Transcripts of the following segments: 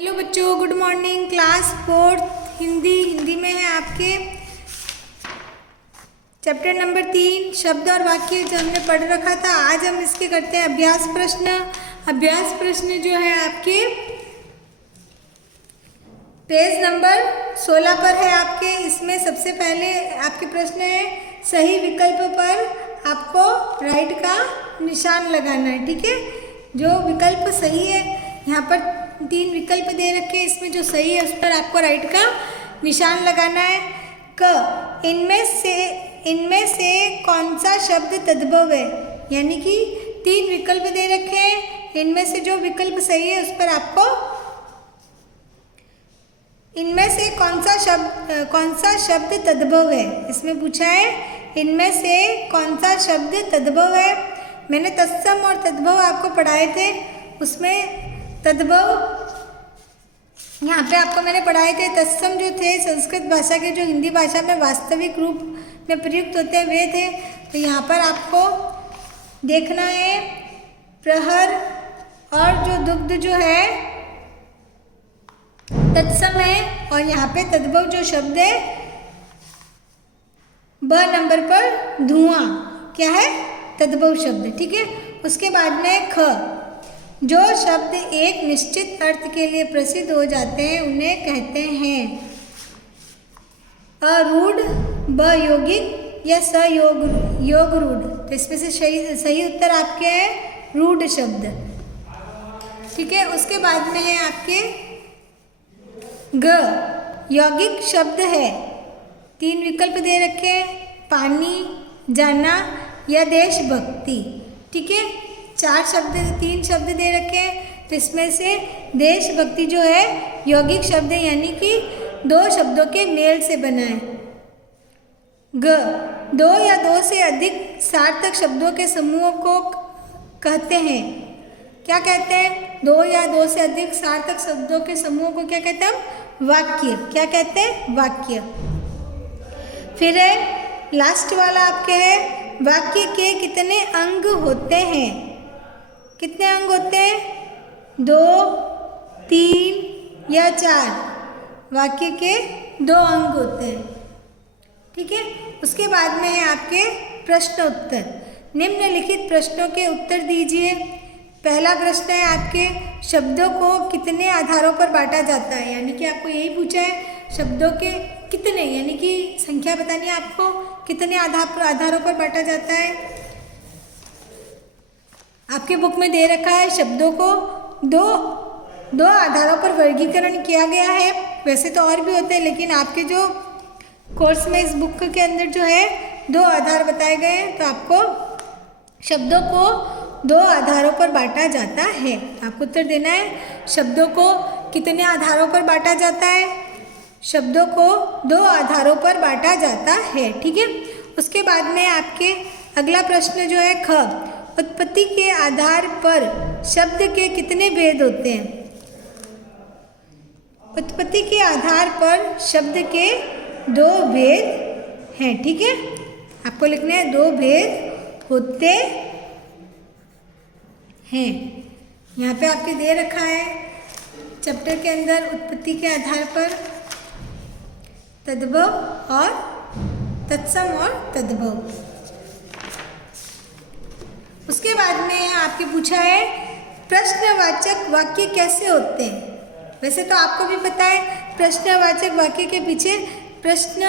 Hello बच्चों, good morning. Class 4 Hindi में है आपके चैप्टर नंबर 3 शब्द और वाक्य जो हमने पढ़ रखा था। आज हम इसके करते हैं अभ्यास प्रश्न। अभ्यास प्रश्न जो है आपके पेज नंबर 16 पर है आपके। इसमें सबसे पहले आपके प्रश्न है सही विकल्प पर आपको राइट का निशान लगाना है। ठीक है, जो विकल्प सही है, यहाँ पर 3 विकल्प दे रखे हैं, इसमें जो सही है उस पर आपको राइट का निशान लगाना है। क इनमें से कौन सा शब्द तद्भव है, यानी कि 3 विकल्प दे रखे हैं, इनमें से जो विकल्प सही है उस पर आपको इनमें से कौन सा शब्द तद्भव है, इसमें पूछा है इनमें से कौन सा शब्द तद्भव है। मैंने तत्सम और तद्भव आपको पढ़ाए थे, उसमें तद्भव यहाँ पे आपको मैंने पढ़ाए थे। तत्सम जो थे संस्कृत भाषा के, जो हिंदी भाषा में वास्तविक रूप में प्रयुक्त होते हैं वे थे। तो यहाँ पर आपको देखना है प्रहर और जो दुग्ध जो है तत्सम है, और यहाँ पे तद्भव जो शब्द है ब नंबर पर धुआं क्या है, तद्भव शब्द। ठीक है, उसके बाद में ख, जो शब्द एक निश्चित अर्थ के लिए प्रसिद्ध हो जाते हैं उन्हें कहते हैं अरूढ़, ब यौगिक या स योग रूढ़। तो इसमें से सही उत्तर आपके है रूढ़ शब्द। ठीक है, उसके बाद में है आपके ग, यौगिक शब्द है। 3 विकल्प दे रखे हैं, पानी, जाना या देशभक्ति। ठीक है, 3 शब्द दे रखे हैं, तो इसमें से देशभक्ति जो है यौगिक शब्द है, यानी कि 2 शब्दों के मेल से बना है। ग, 2 या 2 से अधिक सार्थक शब्दों के समूह को कहते हैं। क्या कहते हैं? 2 या 2 से अधिक सार्थक शब्दों के समूह को क्या कहते हैं? वाक्य। क्या कहते हैं? वाक्य। फिर है लास्ट वाला आपके है वाक्य के कितने अंग होते हैं। कितने अंग होते हैं? 2, 3 या 4। वाक्य के 2 अंग होते हैं। ठीक है, उसके बाद में है आपके प्रश्न उत्तर। निम्नलिखित प्रश्नों के उत्तर दीजिए। पहला प्रश्न है आपके शब्दों को कितने आधारों पर बांटा जाता है, यानी कि आपको यही पूछा है शब्दों के कितने, यानी कि संख्या बतानी है आपको, कितने आधारों पर बांटा जाता है। आपके बुक में दे रखा है शब्दों को दो आधारों पर वर्गीकरण किया गया है। वैसे तो और भी होते हैं, लेकिन आपके जो कोर्स में इस बुक के अंदर जो है 2 आधार बताए गए हैं, तो आपको शब्दों को 2 आधारों पर बांटा जाता है। आपको उत्तर देना है शब्दों को कितने आधारों पर बांटा जाता है। शब्दों को 2 आधारों पर बांटा जाता है। ठीक है, उसके बाद में आपके अगला प्रश्न जो है ख, उत्पत्ति के आधार पर शब्द के कितने भेद होते हैं। उत्पत्ति के आधार पर शब्द के 2 भेद हैं। ठीक है, आपको लिखना है 2 भेद होते हैं। यहाँ पे आपके दे रखा है चैप्टर के अंदर उत्पत्ति के आधार पर तद्भव और तत्सम और तद्भव। उसके बाद में आपके पूछा है प्रश्नवाचक वाक्य कैसे होते हैं। वैसे तो आपको भी पता है प्रश्नवाचक वाक्य के पीछे प्रश्न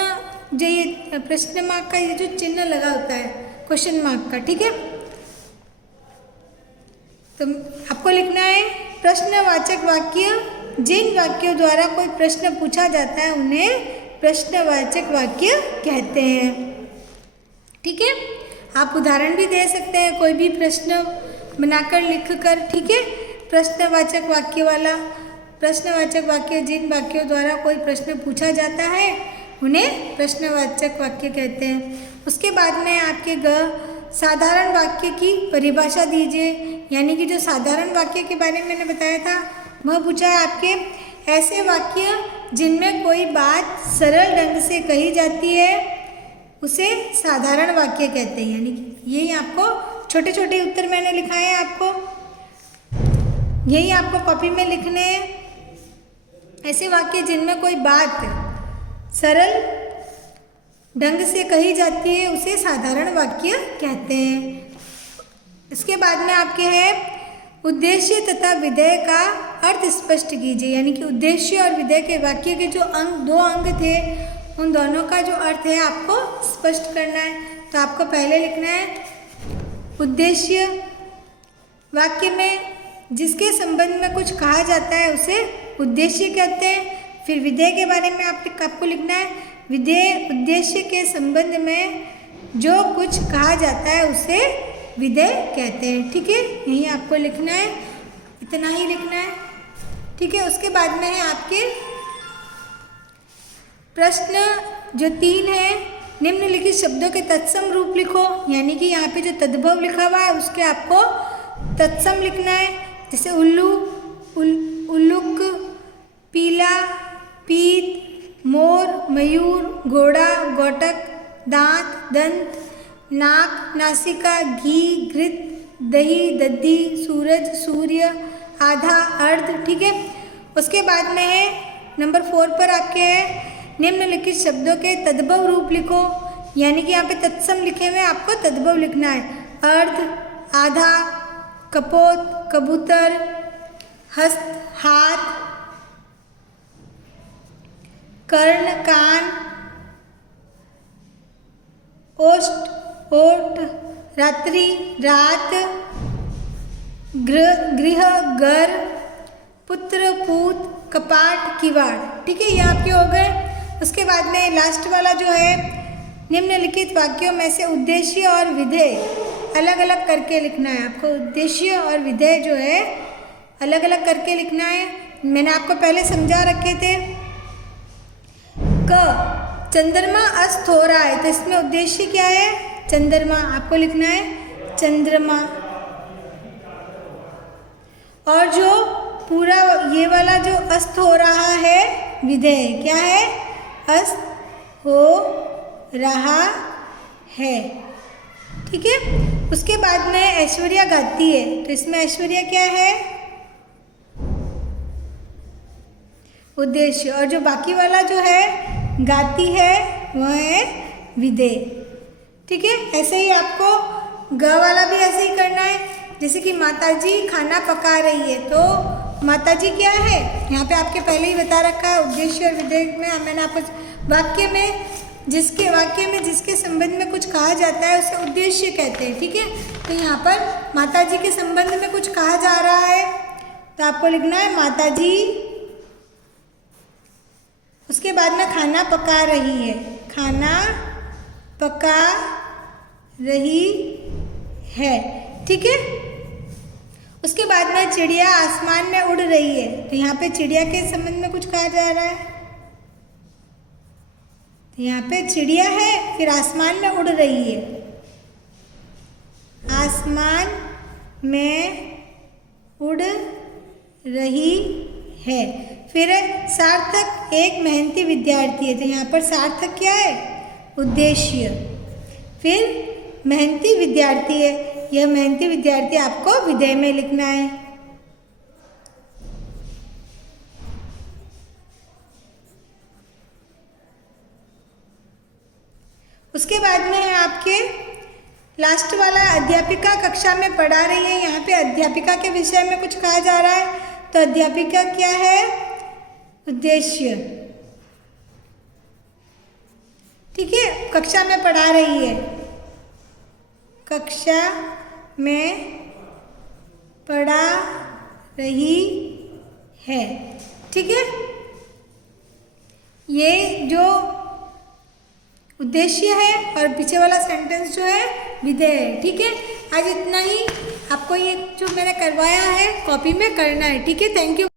मार्क का ये जो चिन्ह लगा होता है, क्वेश्चन मार्क का। ठीक है, तो आपको लिखना है प्रश्नवाचक वाक्य, जिन वाक्यों द्वारा कोई प्रश्न पूछा जाता है उन्हें प्रश्नवाचक वाक्य कहते हैं। ठीक है, आप उदाहरण भी दे सकते हैं, कोई भी प्रश्न बनाकर लिख कर। ठीक है, प्रश्नवाचक वाक्य वाला, प्रश्नवाचक वाक्य जिन वाक्यों द्वारा कोई प्रश्न पूछा जाता है उन्हें प्रश्नवाचक वाक्य कहते हैं। उसके बाद में आपके ग, साधारण वाक्य की परिभाषा दीजिए, यानी कि जो साधारण वाक्य के बारे में मैंने बताया था वह पूछा है आपके ऐसे वाक्य जिनमें कोई बात सरल ढंग से कही जाती है उसे साधारण वाक्य कहते हैं। यानी कि यही आपको छोटे छोटे उत्तर मैंने लिखाए हैं, आपको यही आपको कॉपी में लिखने हैं। ऐसे वाक्य जिनमें कोई बात सरल ढंग से कही जाती है उसे साधारण वाक्य कहते हैं। इसके बाद में आपके है उद्देश्य तथा विधेय का अर्थ स्पष्ट कीजिए, यानी कि उद्देश्य और विधेय के वाक्य के जो दो अंग थे उन दोनों का जो अर्थ है आपको स्पष्ट करना है। तो आपको पहले लिखना है उद्देश्य, वाक्य में जिसके संबंध में कुछ कहा जाता है उसे उद्देश्य कहते हैं। फिर विधेय के बारे में आपको लिखना है विधेय, उद्देश्य के संबंध में जो कुछ कहा जाता है उसे विधेय कहते हैं। ठीक है, यही आपको लिखना है, इतना ही लिखना है। ठीक है, उसके बाद में है आपके प्रश्न जो 3 है, निम्नलिखित शब्दों के तत्सम रूप लिखो, यानी कि यहाँ पे जो तद्भव लिखा हुआ है उसके आपको तत्सम लिखना है। जैसे उल्लू, उल्लुक, पीला, पीत, मोर, मयूर, घोड़ा, गोटक, दांत, दंत, नाक, नासिका, घी, घृत, दही, दद्दी, सूरज, सूर्य, आधा, अर्ध। ठीक है, उसके बाद में है नंबर 4 पर आपके है निम्नलिखित शब्दों के तद्भव रूप लिखो, यानी कि यहाँ पे तत्सम लिखे हुए आपको तद्भव लिखना है। अर्ध, आधा, कपोत, कबूतर, हस्त, हाथ, कर्ण, कान, ओष्ठ, ओठ, रात्रि, रात, गृह, घर, पुत्र, पूत, कपाट, किवाड़। ठीक है, ये आपके हो गए। उसके बाद में लास्ट वाला जो है निम्नलिखित वाक्यों में से उद्देश्य और विधेय अलग अलग करके लिखना है। आपको उद्देश्य और विधेय जो है अलग अलग करके लिखना है। मैंने आपको पहले समझा रखे थे। चंद्रमा अस्त हो रहा है, तो इसमें उद्देश्य क्या है? चंद्रमा, आपको लिखना है चंद्रमा। और जो पूरा ये वाला जो अस्त हो रहा है विधेय क्या है? अस्त हो रहा है। ठीक है, उसके बाद में ऐश्वर्या गाती है, तो इसमें ऐश्वर्या क्या है? उद्देश्य। और जो बाकी वाला जो है गाती है वह है विधेय। ठीक है, ऐसे ही आपको ग वाला भी ऐसे ही करना है। जैसे कि माताजी खाना पका रही है, तो माताजी क्या है? यहाँ पे आपके पहले ही बता रखा है उद्देश्य और विधेय में। मैंने आपको वाक्य में जिसके संबंध में कुछ कहा जाता है उसे उद्देश्य कहते हैं। ठीक है, तो यहाँ पर माताजी के संबंध में कुछ कहा जा रहा है तो आपको लिखना है माताजी। उसके बाद में खाना पका रही है, खाना पका रही है। ठीक है, उसके बाद में चिड़िया आसमान में उड़ रही है, तो यहाँ पे चिड़िया के संबंध में कुछ कहा जा रहा है। तो यहाँ पे चिड़िया है, फिर आसमान में उड़ रही है, आसमान में उड़ रही है। फिर सार्थक एक मेहनती विद्यार्थी है, तो यहाँ पर सार्थक क्या है? उद्देश्य। फिर मेहनती विद्यार्थी है, यह मेहनती विद्यार्थी आपको विधेय में लिखना है। उसके बाद में है आपके लास्ट वाला अध्यापिका कक्षा में पढ़ा रही है। यहाँ पे अध्यापिका के विषय में कुछ कहा जा रहा है, तो अध्यापिका क्या है? उद्देश्य। ठीक है, कक्षा में पढ़ा रही है, कक्षा में पढ़ा रही है। ठीक है, ये जो उद्देश्य है और पीछे वाला सेंटेंस जो है विधेय है। ठीक है, आज इतना ही। आपको ये जो मैंने करवाया है कॉपी में करना है। ठीक है, थैंक यू।